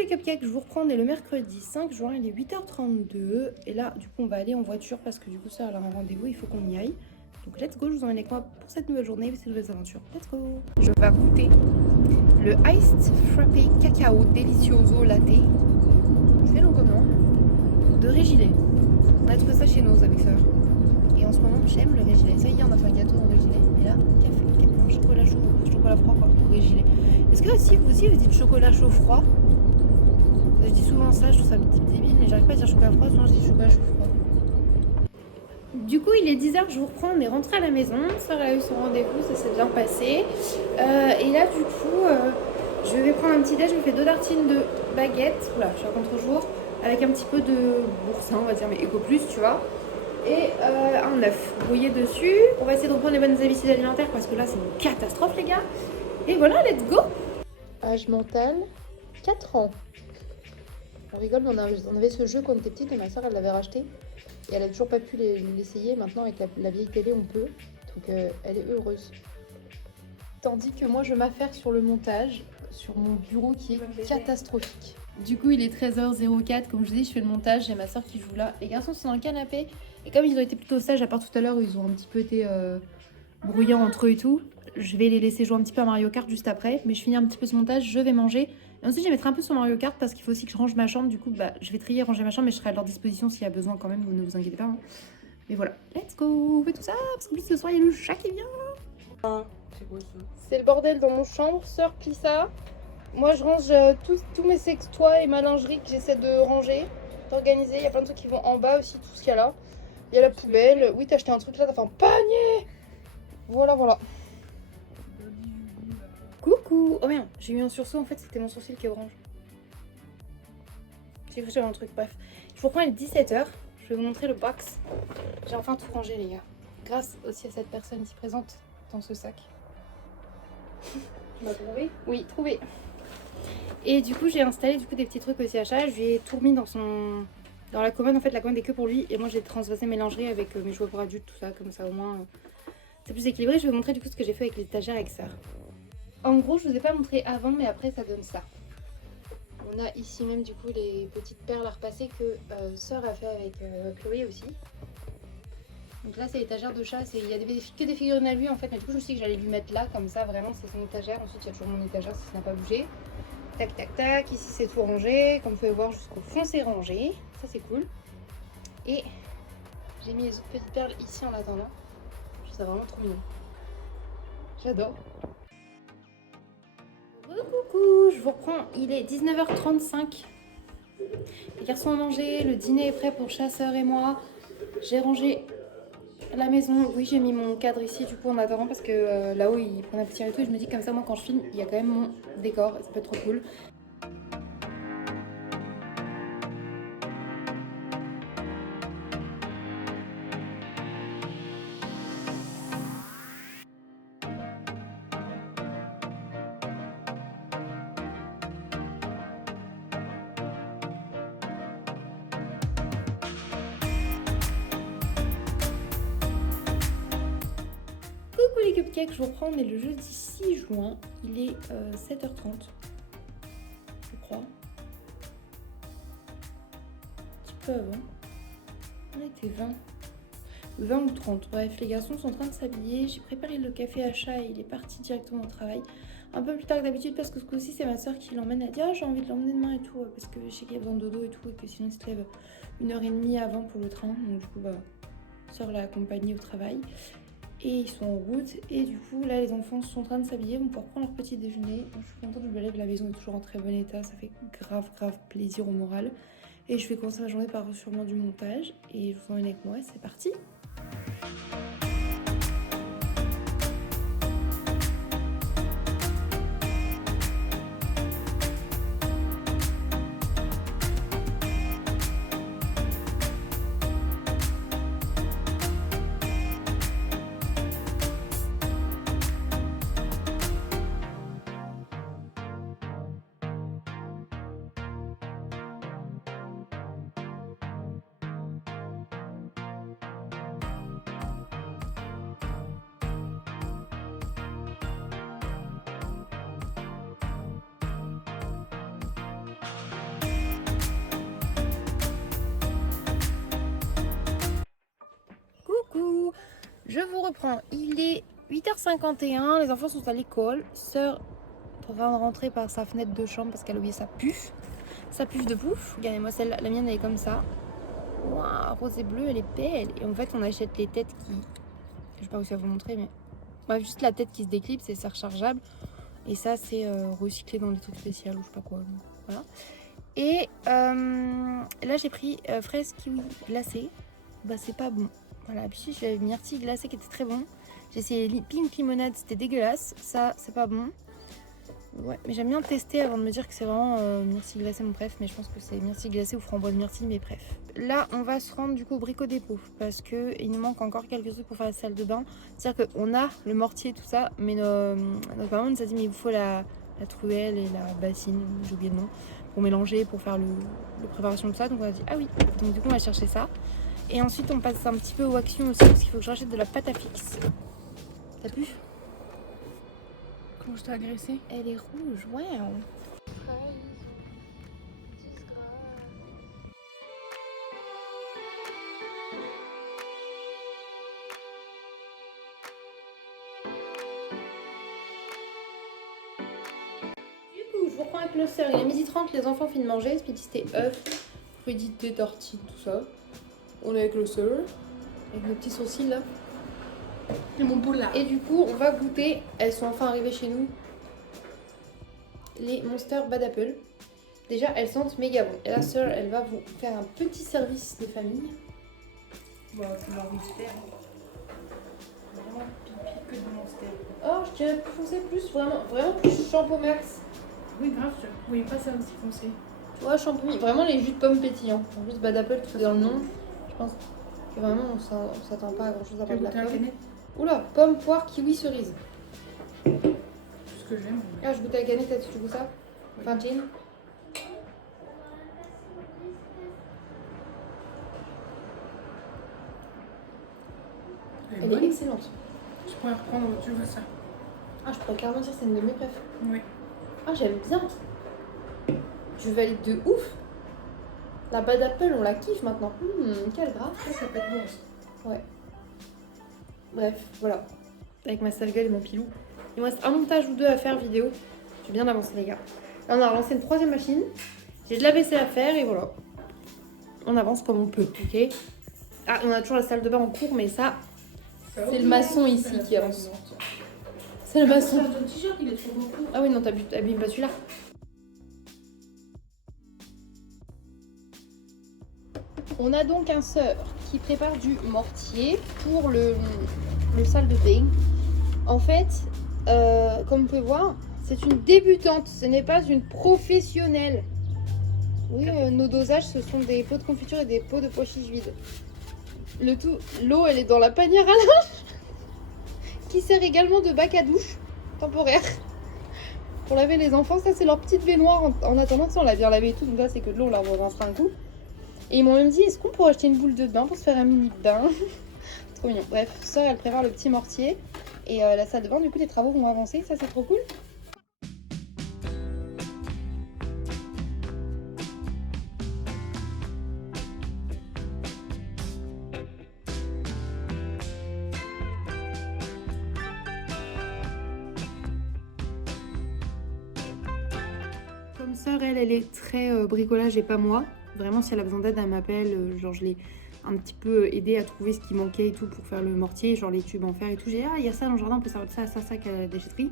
les cupcakes, je vous reprends, on est le mercredi 5 juin, il est 8h32. Et là, du coup, on va aller en voiture parce que du coup, ça, elle a un rendez-vous, il faut qu'on y aille. Donc, let's go, je vous emmène avec moi pour cette nouvelle journée et ces nouvelles aventures. Let's go. Je vais goûter le Iced Frappé Cacao Delicioso Latte. C'est le comment de Régilet. On a trouvé ça chez nos avec sœurs. Et en ce moment, j'aime le Régilet. Ça y est, on a fait un gâteau au Régilet. Et là, café, non, chocolat chaud, chocolat froid, quoi, au Régilet. Est-ce que aussi, vous dites chocolat chaud froid? Je dis souvent ça, je trouve ça un petit peu débile, mais j'arrive pas à dire chocolat froid, souvent je dis chocolat chaud froid. Du coup, il est 10h, je vous reprends, on est rentré à la maison. Sœur a eu son rendez-vous, ça s'est bien passé. Et là, du coup, je vais prendre un petit déj, je me fais 2 tartines de baguette. Oula, je suis à contre-jour. Avec un petit peu de boursin, on va dire, mais éco plus, tu vois. Et un œuf brouillé dessus. On va essayer de reprendre les bonnes habitudes alimentaires parce que là, c'est une catastrophe, les gars. Et voilà, let's go. Âge mental, 4 ans. On rigole, mais on avait ce jeu quand on était petite et ma soeur elle l'avait racheté. Et elle a toujours pas pu l'essayer. Maintenant, avec la vieille télé, on peut. Donc, elle est heureuse. Tandis que moi, je m'affaire sur le montage, sur mon bureau qui est catastrophique. Du coup, il est 13h04. Comme je vous dis, je fais le montage. J'ai ma soeur qui joue là. Les garçons sont dans le canapé. Et comme ils ont été plutôt sages, à part tout à l'heure où ils ont un petit peu été bruyants entre eux et tout, je vais les laisser jouer un petit peu à Mario Kart juste après. Mais je finis un petit peu ce montage, je vais manger. Et ensuite, je vais mettre un peu sur Mario Kart parce qu'il faut aussi que je range ma chambre. Du coup, bah, je vais trier, ranger ma chambre, mais je serai à leur disposition s'il y a besoin quand même. Vous ne vous inquiétez pas. Hein. Mais voilà, let's go, on fait tout ça. Parce qu'en plus, ce soir, il y a le chat qui vient. C'est quoi ça? C'est le bordel dans mon chambre. Sœur plie ça. Moi, je range tous mes sextoys et ma lingerie que j'essaie de ranger, d'organiser. Il y a plein de trucs qui vont en bas aussi, tout ce qu'il y a là. Il y a la poubelle. Oui, t'as acheté un truc là, t'as fait un panier. Voilà, voilà. Coucou. Oh merde, j'ai eu un sursaut, en fait c'était mon sourcil qui est orange. J'ai cru que j'avais un truc, bref. Je vous reprends, il est 17h, je vais vous montrer le box. J'ai enfin tout rangé les gars. Grâce aussi à cette personne ici présente dans ce sac. Tu m'as trouvé? Oui, trouvé. Et du coup j'ai installé des petits trucs aussi achat. Je lui ai tout remis dans la commode, en fait la commode est que pour lui. Et moi j'ai transvasé mes lingeries avec mes jouets pour adultes, tout ça, comme ça au moins c'est plus équilibré. Je vais vous montrer du coup ce que j'ai fait avec les étagères avec ça. En gros, je vous ai pas montré avant, mais après ça donne ça. On a ici même du coup les petites perles à repasser que sœur a fait avec Chloé aussi. Donc là c'est l'étagère de chat, il y a que des figurines à lui en fait, mais du coup je me suis dit que j'allais lui mettre là, comme ça vraiment c'est son étagère. Ensuite il y a toujours mon étagère si ça n'a pas bougé. Tac tac tac, ici c'est tout rangé, comme vous pouvez voir jusqu'au fond c'est rangé, ça c'est cool. Et j'ai mis les autres petites perles ici en attendant. Je trouve ça vraiment trop mignon. J'adore. Coucou, je vous reprends, il est 19h35. Les garçons ont mangé, le dîner est prêt pour Chasseur et moi. J'ai rangé la maison. Oui, j'ai mis mon cadre ici du coup en attendant parce que là-haut il prend la poussière et tout. Et je me dis comme ça, moi quand je filme, il y a quand même mon décor, ça peut être trop cool. Coucou les cupcakes, je vous reprends, on est le jeudi 6 juin, il est 7h30, je crois. Un petit peu avant. On était 20 ou 30. Bref, les garçons sont en train de s'habiller. J'ai préparé le café à chat et il est parti directement au travail. Un peu plus tard que d'habitude parce que ce coup-ci, c'est ma soeur qui l'emmène. Elle dit ah, j'ai envie de l'emmener demain et tout. Parce que je sais qu'il a besoin de dodo et tout. Et que sinon, il se lève 1h30 avant pour le train. Donc, du coup, bah, soeur l'a accompagné au travail. Et ils sont en route. Et du coup, là, les enfants sont en train de s'habiller. Ils vont pouvoir prendre leur petit déjeuner. Je suis contente, je me lève. La maison est toujours en très bon état. Ça fait grave plaisir au moral. Et je vais commencer ma journée par sûrement du montage. Et je vous emmène avec moi. C'est parti! Je vous reprends, il est 8h51, les enfants sont à l'école. Sœur est en train de rentrer par sa fenêtre de chambre parce qu'elle a oublié sa puce. Sa puce de pouf, regardez-moi celle-là, la mienne elle est comme ça. Waouh, rose et bleu, elle est belle. Et en fait on achète les têtes qui... Je sais pas si à vous montrer mais... Bref, juste la tête qui se déclipse et c'est rechargeable. Et ça c'est recyclé dans des trucs spéciaux ou je sais pas quoi. Voilà. Et là j'ai pris fraise kiwi glacée. Bah c'est pas bon. Voilà, puis j'avais myrtille glacée qui était très bon. J'ai essayé pink limonade, c'était dégueulasse. Ça c'est pas bon. Ouais, mais j'aime bien tester avant de me dire que c'est vraiment myrtille glacée mon préf. Mais je pense que c'est myrtille glacée ou framboise myrtille, mais bref. Là on va se rendre du coup au Brico Dépôt. Parce que il nous manque encore quelques trucs pour faire la salle de bain. C'est-à-dire qu'on a le mortier tout ça. Mais notre maman nous a dit mais il vous faut la truelle et la bassine, j'ai oublié le nom, pour mélanger, pour faire le préparation de ça. Donc on a dit ah oui, donc du coup on va chercher ça. Et ensuite on passe un petit peu au action aussi parce qu'il faut que je rachète de la pâte à fixe. T'as pu? Comment je t'ai agressé? Elle est rouge, ouais. Je vous reprends avec le sœur. Il est 12h30, les enfants finissent de manger. Speedy c'était œufs, crudité, tortille, tout ça. On est avec le sœur, avec nos petits sourcils là. Et mon boule là. Et du coup, on va goûter. Elles sont enfin arrivées chez nous. Les Monster Bad Apple. Déjà, elles sentent méga bon. Et la sœur, elle va vous faire un petit service de famille. Bah, c'est ma Monster. Vraiment pipi que de Monster. Oh, je dirais plus foncé, plus vraiment plus shampoo max. Oui, grave, je voyais pas ça aussi foncé. Tu vois, champomis, vraiment les jus de pommes pétillants. En plus, Bad Apple, tout est dans le nom. Je pense que vraiment, on s'attend pas à grand chose à part de la pomme. Oula, pomme, poire, kiwi, cerise. C'est ce que j'aime. Ah, je goûte à la canette, tu goûtes ça? Enfin, Jane. Elle est excellente. Je pourrais reprendre, tu veux ça? Ah, je pourrais clairement dire que c'est une de mes préf. Oui. Ah, j'aime bien. Je valide de ouf. La Bad Apple, on la kiffe maintenant. Quel gras. Ça peut être bon aussi. Ouais. Bref, voilà. Avec ma sale gueule et mon pilou. Il me reste un montage ou deux à faire vidéo. J'ai bien avancé les gars. Là, on a relancé une troisième machine. J'ai de la vaisselle à faire et voilà. On avance comme on peut, ok? Ah, on a toujours la salle de bain en cours, mais ça, c'est le maçon ici qui avance. C'est le maçon. Le t-shirt, il est trop beaucoup. Ah oui, non, t'abîmes pas celui-là. On a donc un sœur qui prépare du mortier pour le salle de bain. En fait, comme on peut voir, c'est une débutante, ce n'est pas une professionnelle. Oui, nos dosages, ce sont des pots de confiture et des pots de pois chiches vides. Le tout, l'eau, elle est dans la panière à linge, qui sert également de bac à douche temporaire. Pour laver les enfants, ça c'est leur petite baignoire en attendant, ça on l'a bien lavé et tout, donc là c'est que de l'eau, on la rincera un coup. Et ils m'ont même dit, est-ce qu'on pourrait acheter une boule de bain pour se faire un mini bain? Trop mignon. Bref, sœur, elle prépare le petit mortier. Et la salle de bain, du coup, les travaux vont avancer. Ça, c'est trop cool. Comme sœur, elle est très bricolage et pas moi. Vraiment, si elle a besoin d'aide, elle m'appelle. Genre, je l'ai un petit peu aidé à trouver ce qui manquait et tout pour faire le mortier, genre les tubes en fer et tout. J'ai dit, ah, il y a ça dans le jardin, on peut savoir ça qu'à la déchetterie.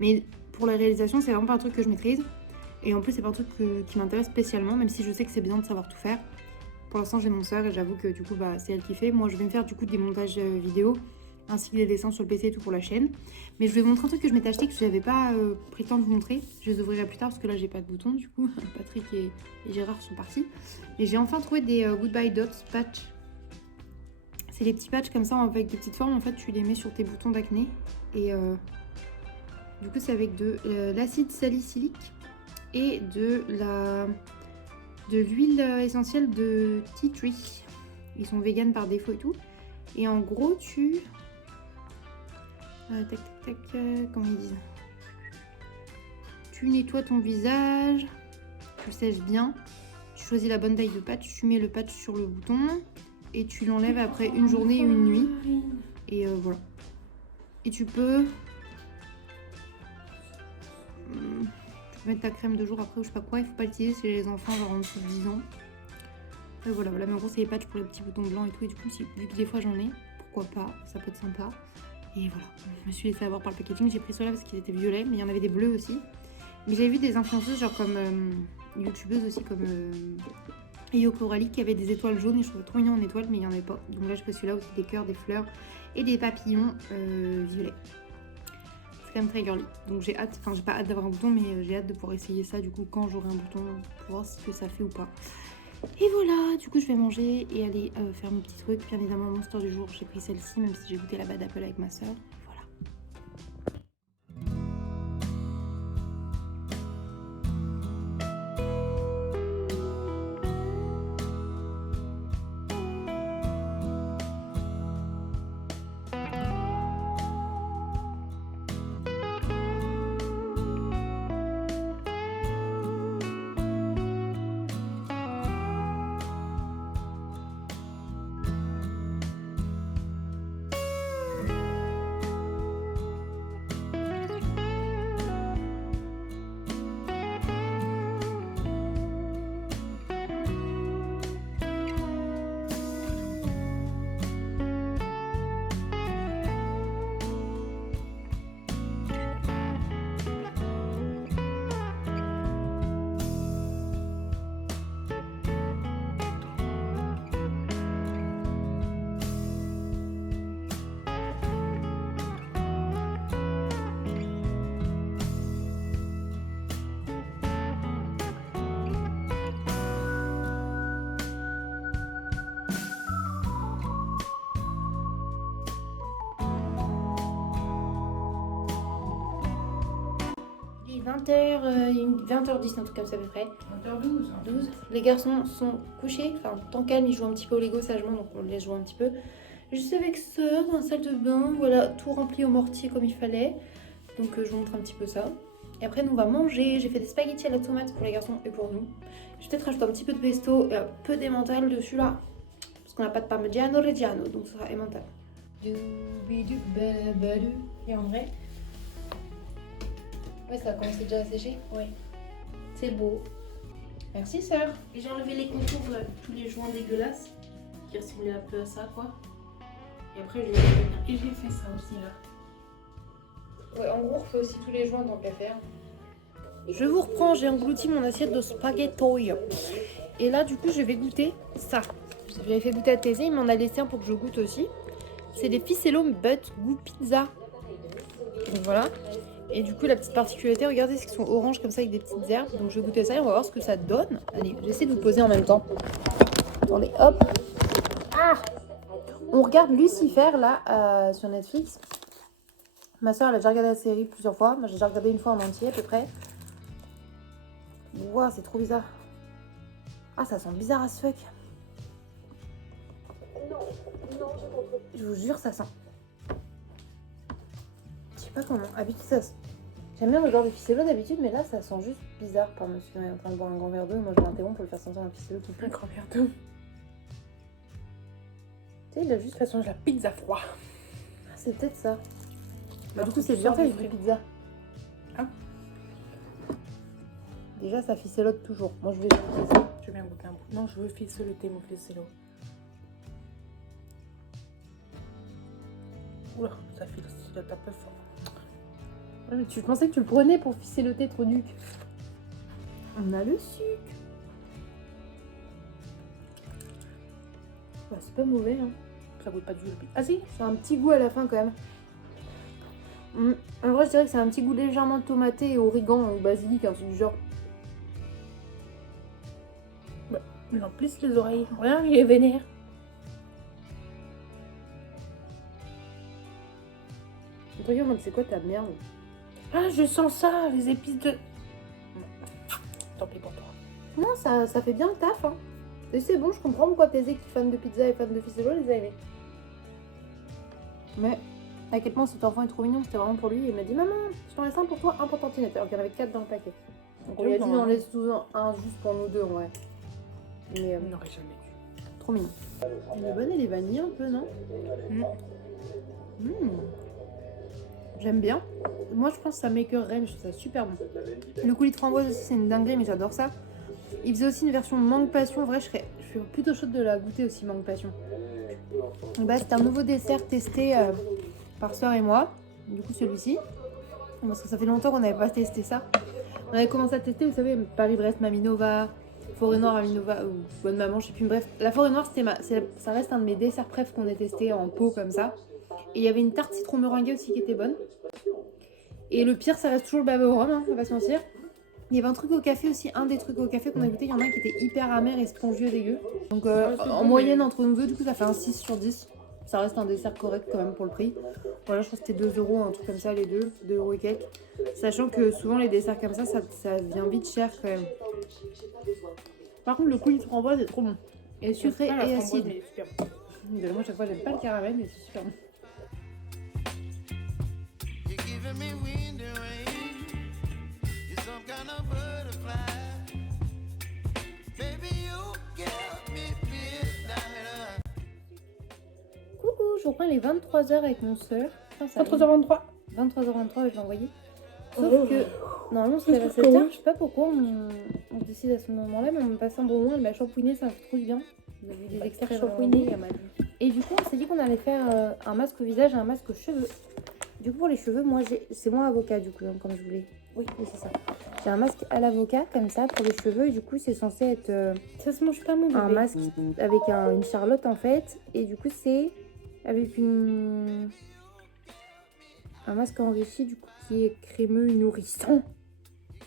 Mais pour la réalisation, c'est vraiment pas un truc que je maîtrise. Et en plus, c'est pas un truc qui m'intéresse spécialement, même si je sais que c'est bien de savoir tout faire. Pour l'instant, j'ai mon sœur et j'avoue que du coup, bah, c'est elle qui fait. Moi, je vais me faire du coup des montages vidéo ainsi que des dessins sur le PC et tout pour la chaîne. Mais je vais vous montrer un truc que je m'étais acheté que je n'avais pas pris le temps de vous montrer. Je les ouvrirai plus tard parce que là, j'ai pas de bouton du coup. Patrick et Gérard sont partis. Et j'ai enfin trouvé des Goodbye Dots patch. C'est les petits patchs comme ça avec des petites formes. En fait, tu les mets sur tes boutons d'acné. Et du coup, c'est avec de l'acide salicylique et de l'huile essentielle de tea tree. Ils sont vegan par défaut et tout. Et en gros, tu... comment ils disent? Tu nettoies ton visage, tu le sèches bien, tu choisis la bonne taille de patch, tu mets le patch sur le bouton et tu l'enlèves après une journée et une nuit. Et voilà. Et tu peux mettre ta crème de jour après ou je sais pas quoi. Il faut pas l'utiliser chez les enfants genre en dessous de 10 ans. Et voilà, mais en gros c'est les patchs pour les petits boutons blancs et tout. Et du coup vu que des fois j'en ai, pourquoi pas, ça peut être sympa. Et voilà, je me suis laissée avoir par le packaging. J'ai pris ceux-là parce qu'ils étaient violets, mais il y en avait des bleus aussi. Mais j'avais vu des influenceuses genre comme youtubeuses aussi comme Yoko Coralie qui avait des étoiles jaunes et je trouvais trop mignon en étoiles, mais il n'y en avait pas. Donc là je fais celui-là aussi, des cœurs, des fleurs et des papillons violets. C'est quand même très girly. Donc j'ai hâte, enfin j'ai pas hâte d'avoir un bouton, mais j'ai hâte de pouvoir essayer ça du coup quand j'aurai un bouton pour voir ce que ça fait ou pas. Et voilà, du coup je vais manger et aller faire mon petit truc. Bien évidemment, Monster du jour, j'ai pris celle-ci, même si j'ai goûté la Bad Apple avec ma soeur. Voilà. Il est 20h10, un truc comme ça à peu près. 20h12. 12. Les garçons sont couchés, enfin tant calme, ils jouent un petit peu au Lego sagement, donc on les joue un petit peu. Juste avec sœur dans la salle de bain, voilà, tout rempli au mortier comme il fallait. Donc je vous montre un petit peu ça. Et après nous on va manger, j'ai fait des spaghettis à la tomate pour les garçons et pour nous. Je vais peut-être rajouter un petit peu de pesto et un peu d'emmental dessus là. Parce qu'on n'a pas de parmigiano reggiano, donc ça sera emmental. Et en vrai, Ouais, ça a commencé déjà à sécher. ouais. C'est beau. Merci sœur. Et j'ai enlevé les contours de tous les joints dégueulasses qui ressemblaient un peu à ça quoi. Et après je les ai fait. Et j'ai fait ça aussi là. Ouais, en gros on refait aussi tous les joints tant qu'à faire. Je vous reprends, j'ai englouti mon assiette de spaghetti. Et là du coup je vais goûter ça. J'avais fait goûter à Thésée, il m'en a laissé un pour que je goûte aussi. C'est des ficello but goût pizza. Donc voilà. Et du coup la petite particularité, regardez, c'est qu'ils sont orange comme ça avec des petites herbes. Donc je vais goûter ça et on va voir ce que ça donne. Allez, j'essaie de vous poser en même temps. Attendez, hop. Ah, on regarde Lucifer là sur Netflix. Ma soeur elle a déjà regardé la série plusieurs fois. Moi j'ai déjà regardé une fois en entier à peu près. Ouah, c'est trop bizarre. Ah, ça sent bizarre as fuck. Je vous jure, ça sent. Je sais pas comment. Habitude, ça. J'aime bien le genre de ficello d'habitude, mais là, ça sent juste bizarre. Par monsieur est en train de boire un grand verre d'eau. Moi, je l'interromps pour le faire sentir un ficello tout Un grand verre d'eau. Tu sais, il a juste. De toute façon, je la pizza froid. Ah, c'est peut-être ça. Bah, Alors du coup, que c'est tu bien sors fait du avec du frigo. pizza. Hein? Déjà, ça ficellote toujours. Moi, je vais goûter ça. Je vais bien goûter un bout. Non, je veux ficeloter mon ficello. Oula, ça ficelote un peu fort. Ouais, mais tu pensais que tu le prenais pour ficelloter trop duc. On a le sucre. Bah, c'est pas mauvais, hein. Ça goûte pas du tout. Ah si? C'est un petit goût à la fin quand même. En vrai, je dirais que c'est un petit goût légèrement tomaté et origan ou basilic, un truc du genre. Bah, il en plisse les oreilles. Rien, il est vénère. Regarde, c'est quoi ta merde? Ah, je sens ça, les épices de... Tant pis pour toi. Non, ça fait bien le taf, hein. Et c'est bon, je comprends pourquoi Thésée, qui est fan de pizza et fan de ficello, les a aimés. Mais à quel point cet enfant est trop mignon, c'était vraiment pour lui. Il m'a dit, maman, je t'en laisse un pour toi, un pour Tantinette. Alors qu'il y en avait 4 dans le paquet. Donc on lui a dit, on en laisse tous un juste pour nous deux, ouais. Mais On n'aurait jamais dû. trop mignon. Elle est bonne, elle est vanille un peu, non? J'aime bien. Moi, je pense que ça m'écœurerait, mais je trouve ça super bon. Le coulis de framboise aussi, c'est une dinguerie, mais j'adore ça. Il faisait aussi une version mangue passion. En vrai, je suis plutôt chaude de la goûter aussi, mangue passion. Bah, c'est un nouveau dessert testé par Sœur et moi. Du coup, celui-ci. Parce que ça fait longtemps qu'on n'avait pas testé ça. On avait commencé à tester, vous savez, Paris-Brest, Maminova, Forêt Noire, Maminova, ou Bonne Maman, je sais plus. Bref, la Forêt Noire, ça reste un de mes desserts préf qu'on a testé en pot comme ça. Et il y avait une tarte citron meringuée aussi qui était bonne. Et le pire, ça reste toujours le baba au rhum, hein, on va pas se mentir. Il y avait un truc au café aussi, un des trucs au café qu'on a goûté, il y en a un qui était hyper amer et spongieux dégueu. Donc en moyenne entre nous deux, du coup ça fait un 6 sur 10. Ça reste un dessert correct quand même pour le prix. Voilà, je crois que c'était 2 euros, un truc comme ça, les deux, 2 euros et quelques. Sachant que souvent les desserts comme ça vient vite cher quand même. Par contre, le coulis de framboise est trop bon. Et sucré et acide. Moi, chaque fois, j'aime pas le caramel, mais c'est super bon. Coucou, je reprends les 23h avec mon soeur. 23h23. 23h23, je l'ai envoyé. Sauf que, normalement, c'était à 7h. Je sais pas pourquoi on décide à ce moment-là, mais on me passe un bon moment. Elle m'a shampouiné, ça me fait trop du bien. Vous avez vu des extraits shampouinés. Et du coup, on s'est dit qu'on allait faire un masque au visage et un masque aux cheveux. Du coup, pour les cheveux, moi, c'est moins avocat, du coup, hein, comme je voulais. Oui, c'est ça. J'ai un masque à l'avocat, comme ça, pour les cheveux. Et du coup, c'est censé être Ça se mange pas, mon bébé. un masque avec une charlotte, en fait. Et du coup, c'est avec un masque enrichi, du coup, qui est crémeux, nourrissant.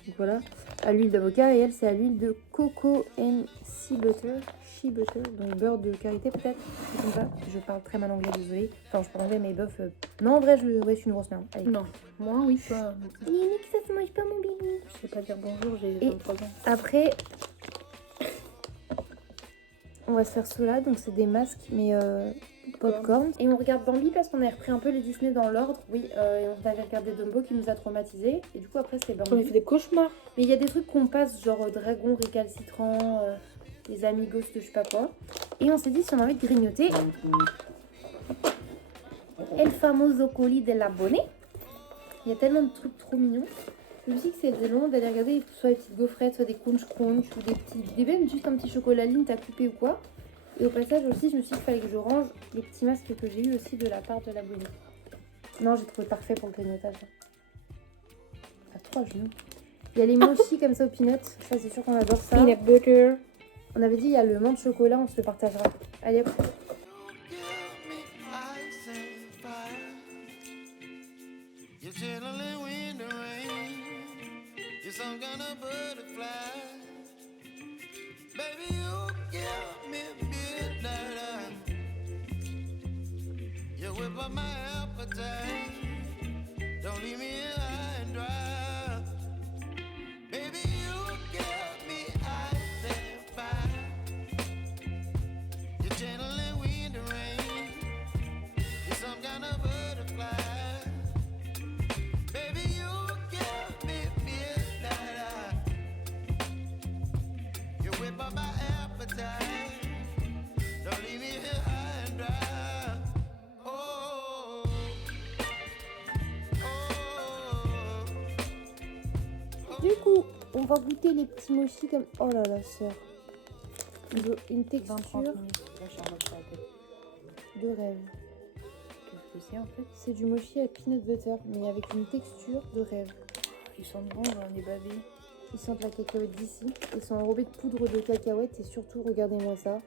Donc voilà, à l'huile d'avocat. Et elle, c'est à l'huile de coco and shea butter, donc beurre de karité peut-être, comme ça. Je parle très mal anglais, désolée. Enfin, je parle anglais, mais bof. Non, en vrai, je suis une grosse merde. Allez. Non, moi, oui, pas. Nick, ça se mange pas, mon bébé. Je sais pas dire bonjour, j'ai Et 23 ans. après, on va se faire cela. Donc, c'est des masques, mais popcorn. Et on regarde Bambi parce qu'on a repris un peu les Disney dans l'ordre. Oui, et on avait regardé Dumbo qui nous a traumatisés. Et du coup, après, c'est Bambi. On a fait des cauchemars. Mais il y a des trucs qu'on passe, genre dragon récalcitrant, les amigos de je sais pas quoi. Et on s'est dit si on a envie de grignoter. El famoso colis de l'abonné. Il y a tellement de trucs trop mignons. Je me suis dit que c'était long d'aller regarder soit des petites gaufrettes, soit des crunch ou même juste un petit chocolat ligne à couper ou quoi. Et au passage aussi, je me suis dit qu'il fallait que je range les petits masques que j'ai eu aussi de la part de l'abonné. Non, j'ai trouvé parfait pour le grignotage. À 3 genoux. Il y a les mochis comme ça aux peanuts. Ça, c'est sûr qu'on adore ça. Peanut butter. On avait dit il y a le menthe chocolat, on se le partagera. Allez hop. Du coup, on va goûter les petits mochis comme... Oh là là, sœur. Une texture de rêve. Qu'est-ce que c'est en fait? C'est du mochi à peanut butter, mais avec une texture de rêve. Ils sentent bon, j'en ai bavé. Ils sentent la cacahuète d'ici. Ils sont enrobés de poudre de cacahuète et surtout, regardez-moi ça.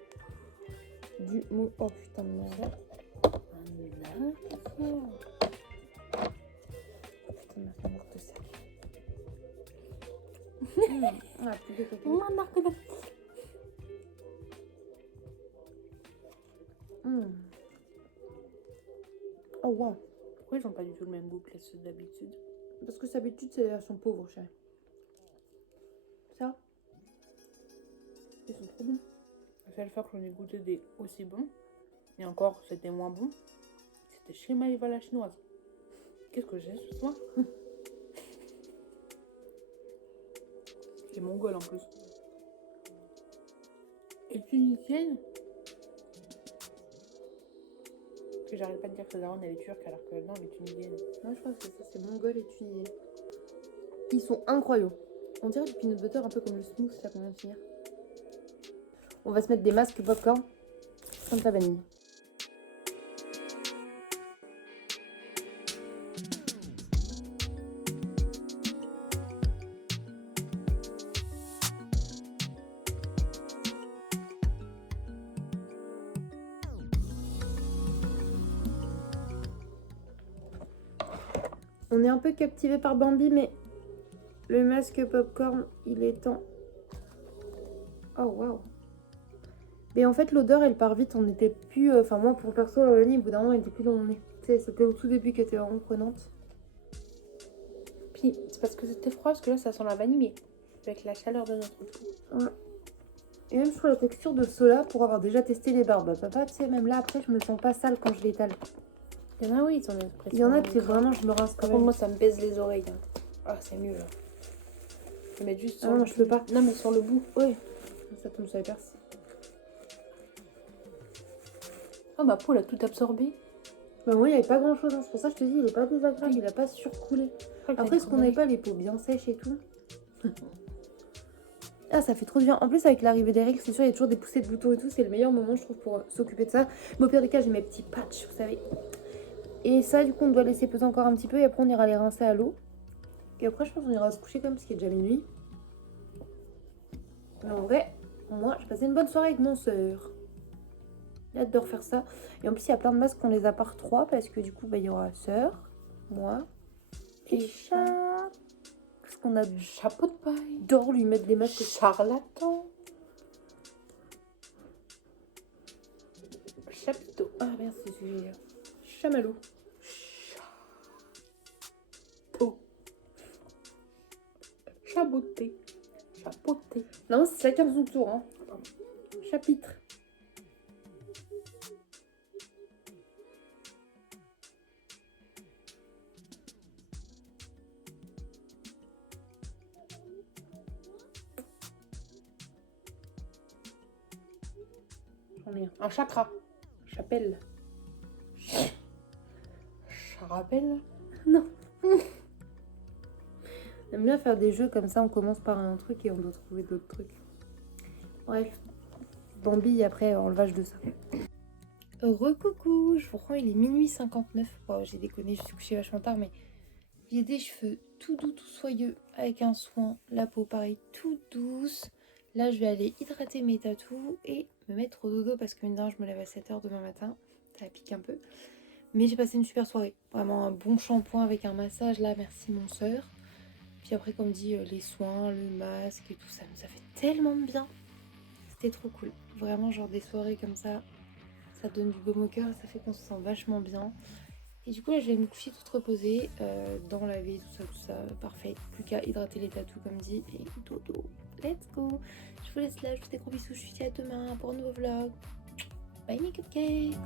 Du mou... Oh putain de merde. Oh putain de merde, marque de sac. Ah, plus de cacahuètes. Marque de... Oh wow. Pourquoi ils ont pas du tout le même goût que ceux d'habitude? Parce que d'habitude, c'est la version pauvre, chérie. Ça, ils sont trop bons. La seule fois que j'en ai goûté des aussi bons, et encore c'était moins bon, c'était chez Maïva la chinoise. Qu'est-ce que j'ai ce soir? C'est mongol en plus. Et tunisienne? que j'arrête pas de dire que Daron elle est turque alors que non, elle est tunisienne. Non, je crois que c'est ça, c'est mongol et tunisien. Ils sont incroyables. On dirait du peanut butter un peu comme le smooth là qu'on vient de finir. On va se mettre des masques popcorn comme la vanille. On est un peu captivé par Bambi, mais le masque popcorn, il est temps. Oh waouh! Mais en fait, l'odeur, elle part vite. On n'était plus. Enfin, moi, pour perso, la vanille, au bout d'un moment, elle était plus dans mon nez. Tu sais, c'était au tout début qu'elle était vraiment prenante. Puis c'est parce que c'était froid, parce que là ça sent la vanille, mais avec la chaleur de notre truc. Ouais. Et même sur la texture de ceux-là, pour avoir déjà testé les barbes, papa, tu sais, même là, après, je me sens pas sale quand je l'étale. Il y en a, oui, ils sont Il y en a qui vraiment, je me rince quand Par contre, même. moi ça me baise les oreilles. Hein. Ah, c'est mieux là. Je vais mettre juste sur Ah le non, je peux pas. Non, mais sur le bout. Oui. Ça tombe sur les perses. Ah, ma peau elle a tout absorbé. Bah, moi, il n'y avait pas grand-chose. Hein. C'est pour ça que je te dis, il est pas désagréable, il a pas surcoulé. Après, est-ce qu'on n'avait pas les peaux bien sèches et tout? Ah, ça fait trop de bien. En plus, avec l'arrivée des règles, c'est sûr, il y a toujours des poussées de boutons et tout. C'est le meilleur moment, je trouve, pour s'occuper de ça. Mais au pire des cas, j'ai mes petits patchs, vous savez. Et ça, du coup, on doit laisser peser encore un petit peu. Et après, on ira les rincer à l'eau. Et après, je pense qu'on ira se coucher quand même, parce qu'il est déjà minuit. Mais en vrai, moi, j'ai passé une bonne soirée avec mon sœur. J'ai hâte de refaire ça. Et en plus, il y a plein de masques qu'on les a par 3, parce que du coup, bah, il y aura sœur, moi et chat. Parce qu'on a Chapeau de paille. d'or lui mettre des masques. Charlatan. Chapiteau. Ah merde, c'est celui-là. Chamallow. Chapeau. Chaboté. Chapeauté. Non, c'est chacun son tour. Hein. Chapitre. J'en ai Un chakra. Chapelle. Charabelle. Non. J'aime bien faire des jeux comme ça, on commence par un truc et on doit trouver d'autres trucs. Bref. Bambi après enlevage de ça. Recoucou, je vous rends, il est minuit 59. Wow, j'ai déconné, je suis couchée vachement tard, mais j'ai des cheveux tout doux, tout soyeux, avec un soin. La peau pareil, tout douce. Là, je vais aller hydrater mes tatous et me mettre au dodo parce que mine de rien, je me lève à 7h demain matin. Ça pique un peu. Mais j'ai passé une super soirée. Vraiment un bon shampoing avec un massage. Là, merci mon sœur. Puis après, comme dit, les soins, le masque et tout ça, ça fait tellement de bien. C'était trop cool. Vraiment, genre des soirées comme ça donne du baume au cœur et ça fait qu'on se sent vachement bien. Et du coup, là, je vais me coucher toute reposée, dans la vie, tout ça, parfait. Plus qu'à hydrater les tatous, comme dit, et dodo. Let's go. Je vous laisse là, je vous fais des gros bisous, je vous dis à demain pour un nouveau vlog. Bye mes cupcakes.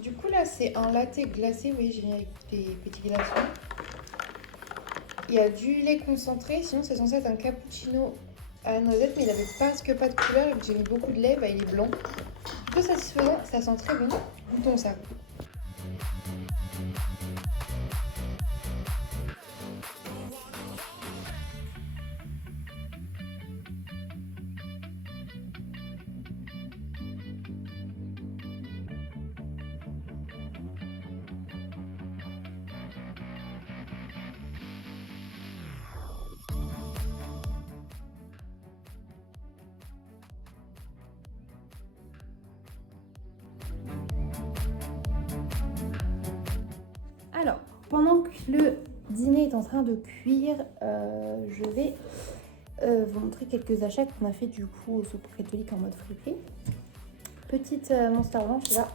Du coup là c'est un latte glacé, oui j'ai mis avec des petits glaçons. Il y a du lait concentré, sinon c'est censé être un cappuccino à la noisette, mais il avait presque pas de couleur, et j'ai mis beaucoup de lait, bah il est blanc. Plutôt satisfaisant, ça sent très bon. Goûtons ça. pendant que le dîner est en train de cuire, je vais vous montrer quelques achats qu'on a fait du coup au Secours catholique en mode friperie. Petite Monster blanche là.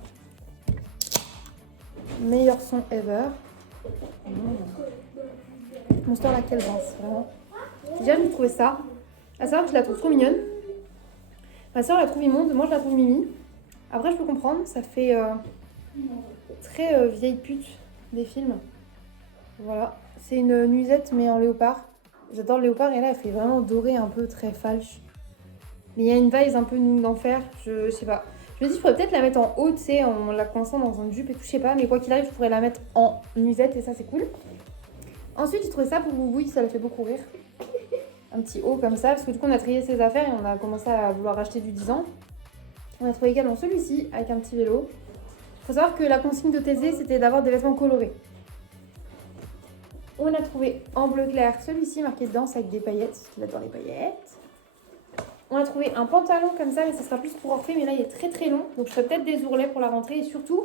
Meilleur son ever. Monster laquelle danse, vraiment. Déjà, j'ai trouvé ça. À savoir que je la trouve trop mignonne. Ma soeur la trouve immonde, moi je la trouve mimi. Après, je peux comprendre, ça fait très vieille pute des films. Voilà. C'est une nuisette, mais en léopard. J'adore le léopard, et là, elle fait vraiment doré, un peu très falche. Mais il y a une vibe un peu nous d'enfer, je sais pas. Je me dis, je pourrais peut-être la mettre en haut, tu sais, en la coinçant dans une jupe et tout, je sais pas. Mais quoi qu'il arrive, je pourrais la mettre en nuisette, et ça, c'est cool. Ensuite, j'ai trouvé ça pour Boubouille, ça la fait beaucoup rire. Un petit haut comme ça, parce que du coup, on a trié ses affaires et on a commencé à vouloir acheter du 10 ans. On a trouvé également celui-ci, avec un petit vélo. Il faut savoir que la consigne de Thésée, c'était d'avoir des vêtements colorés. On a trouvé en bleu clair celui-ci, marqué danse avec des paillettes, parce qu'il adore les paillettes. On a trouvé un pantalon comme ça, mais ça sera plus pour Orphée, mais là, il est très très long. Donc, je ferai peut-être des ourlets pour la rentrée. Et surtout,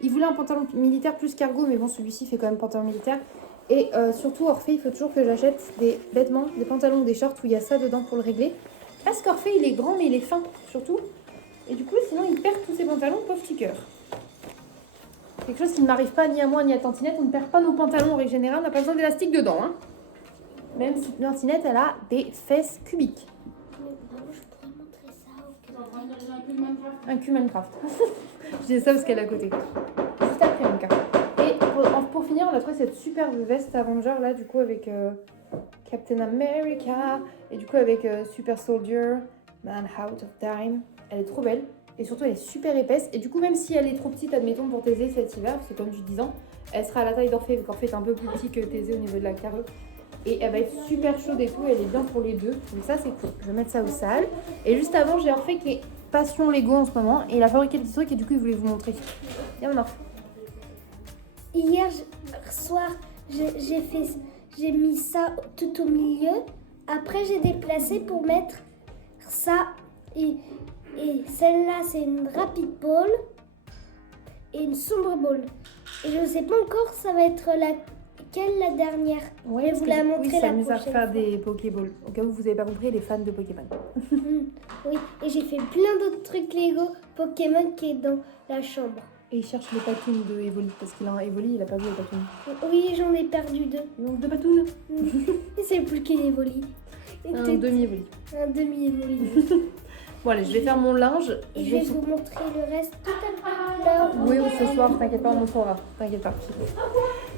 il voulait un pantalon militaire plus cargo, mais bon, celui-ci fait quand même pantalon militaire. Et surtout, Orphée, il faut toujours que j'achète des vêtements, des pantalons ou des shorts où il y a ça dedans pour le régler. Parce qu'Orphée, il est grand, mais il est fin, surtout. Et du coup, sinon, il perd tous ses pantalons, pauvre petit cœur. Quelque chose qui ne m'arrive pas ni à moi ni à Tantinette. On ne perd pas nos pantalons en règle générale, on n'a pas besoin d'élastique dedans. Hein. Même si Tantinette, elle a des fesses cubiques. Mais vraiment, je pourrais montrer ça. Un cul Minecraft. Je dis ça parce qu'elle est à côté. Juste après Minecraft. Et pour finir, on a trouvé cette superbe veste Avenger là, du coup, avec Captain America. Et du coup, avec Super Soldier, Man Out of Time. Elle est trop belle. Et surtout, elle est super épaisse. Et du coup, même si elle est trop petite, admettons, pour Thésée cet hiver, c'est comme du 10 ans, elle sera à la taille d'Orphée, vu qu'Orphée est un peu plus petit que Thésée au niveau de la carrure. Et elle va être super chaude et tout, elle est bien pour les deux. Donc ça, c'est cool. Je vais mettre ça au sale. Et juste avant, j'ai Orphée qui est passion Lego en ce moment. Et il a fabriqué le petit truc et du coup, il voulait vous montrer. Viens, mon Orphée. Hier soir, j'ai mis ça tout au milieu. Après, j'ai déplacé pour mettre ça. Et celle-là, c'est une rapid ball et une sombre ball. Et je ne sais pas encore, ça va être laquelle la dernière. Ouais, je vais vous la montrer oui, la s'amuse à prochaine faire fois. des Pokéballs. Au cas où vous n'avez pas compris, elle est fan de Pokémon. Oui, et j'ai fait plein d'autres trucs Lego Pokémon qui est dans la chambre. Et il cherche le patounes de Evoli, parce qu'il a un Evoli, il a pas vu le patounes. Oui, j'en ai perdu 2. Donc deux patounes. C'est plus qu'un Evoli. Un demi-Evoli. Un demi-Evoli. Bon allez, je vais faire mon linge. Et je vais vous montrer le reste tout à l'heure. Oui, ce soir, t'inquiète pas, on montrera. T'inquiète pas.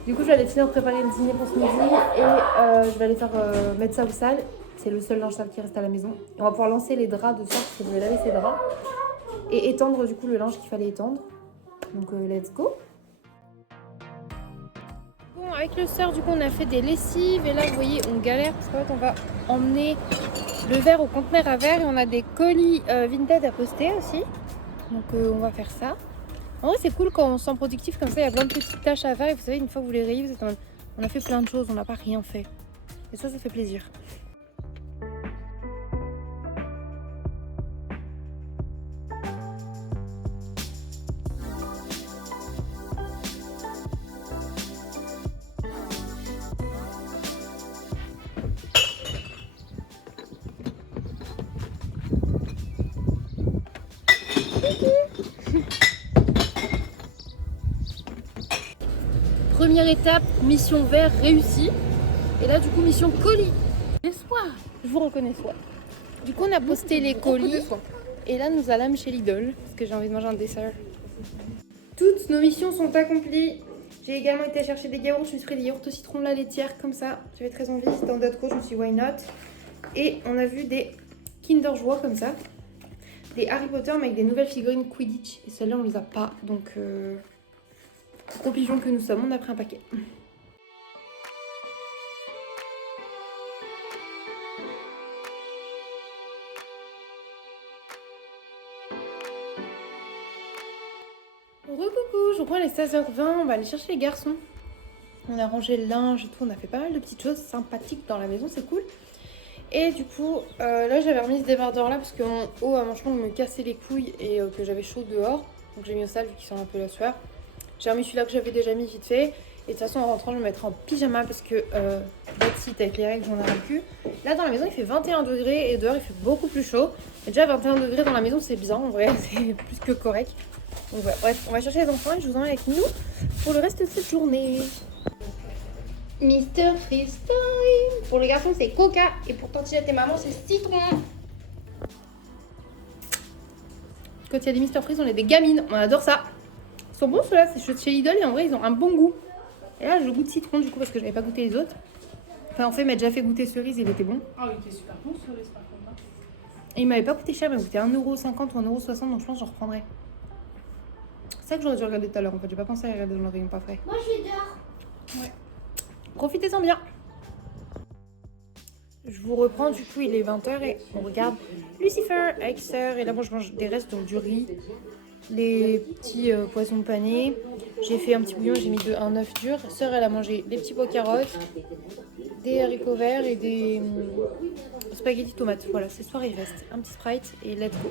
Du coup, je vais aller finir de préparer le dîner pour ce midi et je vais aller faire mettre ça au sale. C'est le seul linge sale qui reste à la maison. Et on va pouvoir lancer les draps de soir parce que je vais laver ces draps. Et étendre du coup le linge qu'il fallait étendre. Donc, let's go. Bon, avec le sœur, du coup, on a fait des lessives. Et là, vous voyez, on galère parce qu'en fait, on va emmener le verre au conteneur à verre. Et on a des colis Vinted à poster aussi. Donc, on va faire ça. En vrai, c'est cool quand on se sent productif comme ça. Il y a plein de petites tâches à faire. Et vous savez, une fois que vous les rayez, vous êtes en mode, on a fait plein de choses, on n'a pas rien fait. Et ça fait plaisir. Première étape, mission vert réussie. Et là, du coup, mission colis. Je vous reconnais soi. Du coup, on a posté les colis. Et là, nous allons chez Lidl parce que j'ai envie de manger un dessert. Toutes nos missions sont accomplies. J'ai également été chercher des yaourts. Je me suis pris des yaourts au citron de la laitière comme ça. J'avais très envie. C'était en date je me suis dit why not. Et on a vu des Kinder Joie comme ça. Des Harry Potter mais avec des nouvelles figurines Quidditch. Et celles-là, on les a pas. Donc, gros pigeons que nous sommes, on a pris un paquet. Recoucou, je reprends les 16h20, on va aller chercher les garçons. On a rangé le linge et tout, on a fait pas mal de petites choses sympathiques dans la maison, c'est cool. Et du coup, là j'avais remis ce débardeur là parce que mon haut à manchon me cassait les couilles et que j'avais chaud dehors. Donc j'ai mis au sale vu qu'il sent un peu la sueur. J'ai remis celui-là que j'avais déjà mis vite fait. Et de toute façon, en rentrant, je vais me mettre en pyjama parce que that's it, avec les règles, j'en ai rien plus. Là, dans la maison, il fait 21 degrés et dehors, il fait beaucoup plus chaud. Et déjà, 21 degrés dans la maison, c'est bizarre en vrai, c'est plus que correct. Donc voilà, bref, on va chercher les enfants et je vous emmène avec nous pour le reste de cette journée. Mr. Freestyle. Pour les garçons, c'est Coca. Et pour Tantinette et maman, c'est citron. Quand il y a des Mr. Freeze, on est des gamines. On adore ça. Ils sont bons ceux-là, c'est chez Lidl et en vrai, ils ont un bon goût. Et là, je goûte citron du coup parce que j'avais pas goûté les autres. Enfin, en fait, il m'a déjà fait goûter cerise, il était bon. Ah, il était super bon cerise par contre. Hein. Et il m'avait pas coûté cher, il m'a coûté 1,50€ ou 1,60€, donc je pense que j'en reprendrai. C'est ça que j'aurais dû regarder tout à l'heure en fait, j'ai pas pensé à regarder dans le rayon pas frais. Moi, je vais dehors. Ouais. Profitez-en bien. Je vous reprends, du coup il est 20h et on regarde Lucifer avec Sœur. Et là moi je mange des restes, donc du riz, les petits poissons panés. J'ai fait un petit bouillon, j'ai mis un œuf dur. Sœur elle a mangé des petits pois carottes, des haricots verts et des spaghettis tomates. Voilà, ce soir il reste un petit Sprite et let's go.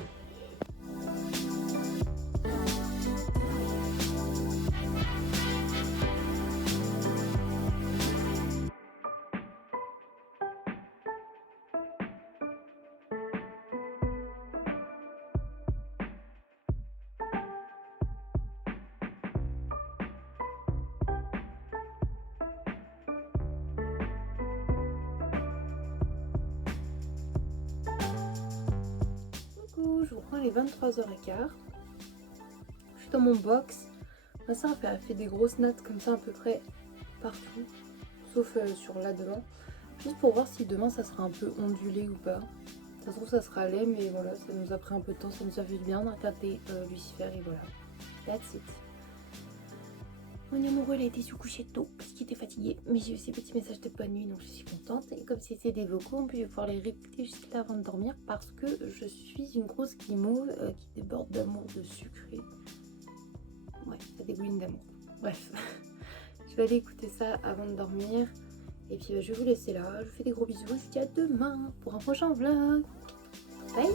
Je reprends les 23h15. Je suis dans mon box. Ma soeur a fait des grosses nattes comme ça à peu près partout, sauf sur là devant. Juste pour voir si demain ça sera un peu ondulé ou pas. Ça se trouve ça sera laid, mais voilà, ça nous a pris un peu de temps, ça nous a fait du bien. On a regardé Lucifer et voilà. That's it. Mon amoureux, il a été sous couché tôt parce qu'il était fatigué. Mais j'ai eu ces petits messages de bonne nuit, donc je suis contente. Et comme c'était des vocaux, on peut pouvoir les réécouter juste là avant de dormir parce que je suis une grosse guimauve qui déborde d'amour de sucré. Ouais, ça dégouline d'amour. Bref, je vais aller écouter ça avant de dormir. Et puis je vais vous laisser là. Je vous fais des gros bisous. Je vous dis à demain pour un prochain vlog. Bye!